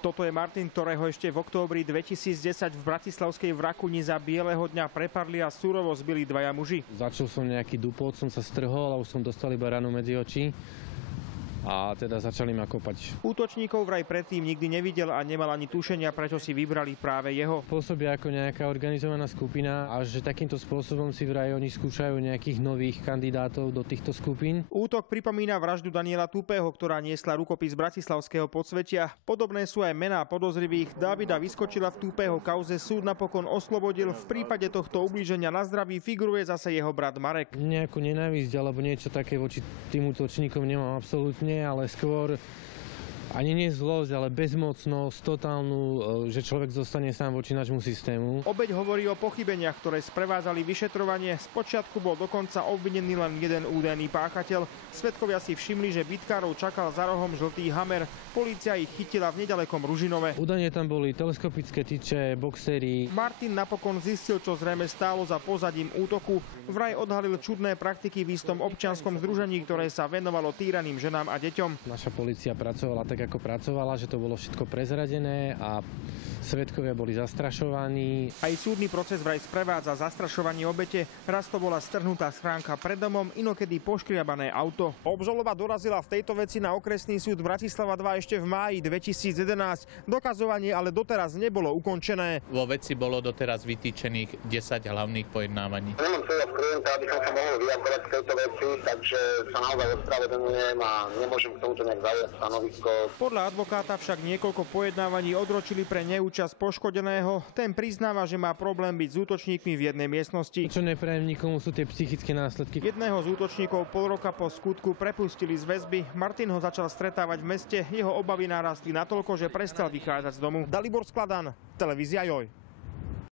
Toto je Martin, ktorého ešte v októbri 2010 v bratislavskej Vrakuni za bieleho dňa prepadli a surovo zbili dvaja muži. Začul som nejaký dupot, som sa strhol a už som dostal iba ranu medzi oči. A teda začali ma kopať. Útočníkov vraj predtým nikdy nevidel a nemal ani tušenia, prečo si vybrali práve jeho. Pôsobia ako nejaká organizovaná skupina a že takýmto spôsobom si vraj oni skúšajú nejakých nových kandidátov do týchto skupín. Útok pripomína vraždu Daniela Tupého, ktorá niesla rukopis bratislavského podsvetia. Podobné sú aj mená podozrivých. Dávida Vyskočila v Tupého kauze súd napokon oslobodil. V prípade tohto ublíženia na zdraví figuruje zase jeho brat Marek. Nejakú nenávisť alebo niečo také voči tým útočníkom nemám absolútne, ale skôr ani nie zlosť, ale bezmocnosť totálnu, že človek zostane sám voči nášmu systému. Obeť hovorí o pochybeniach, ktoré sprevázali vyšetrovanie. Spočiatku bol dokonca obvinený len jeden údajný páchateľ. Svedkovia si všimli, že bitkárov čakal za rohom žltý Hammer. Polícia ich chytila v nedalekom Ružinove. Údajne tam boli teleskopické tyče, boxery. Martin napokon zistil, čo zrejme stálo za pozadím útoku. Vraj odhalil čudné praktiky v istom občianskom združení, ktoré sa venovalo týraným ženám a deťom. Naša polícia pracovala tak, ako pracovala, že to bolo všetko prezradené a svedkovia boli zastrašovaní. Aj súdny proces vraj sprevádza zastrašovanie obete. Raz to bola strhnutá schránka pred domom, inokedy poškriabané auto. Obžaloba dorazila v tejto veci na okresný súd Bratislava 2 ešte v máji 2011. Dokazovanie ale doteraz nebolo ukončené. Vo veci bolo doteraz vytýčených 10 hlavných pojednávaní. Nemám svojho klienta, aby som sa mohol vyjadrovať v tejto veci, takže sa naozaj ospravedlňujem a nemôžem k tomuto nejak zaujať stanovisko. Podľa advokáta však niekoľko pojednávaní odročili pre neúčasť poškodeného. Ten priznáva, že má problém byť s útočníkmi v jednej miestnosti. Čo neprajem nikomu, sú tie psychické následky. Jedného z útočníkov pol roka po skutku prepustili z väzby. Martin ho začal stretávať v meste. Jeho obavy narastli natoľko, že prestal vychádzať z domu. Dalibor Skladan, televízia Joj.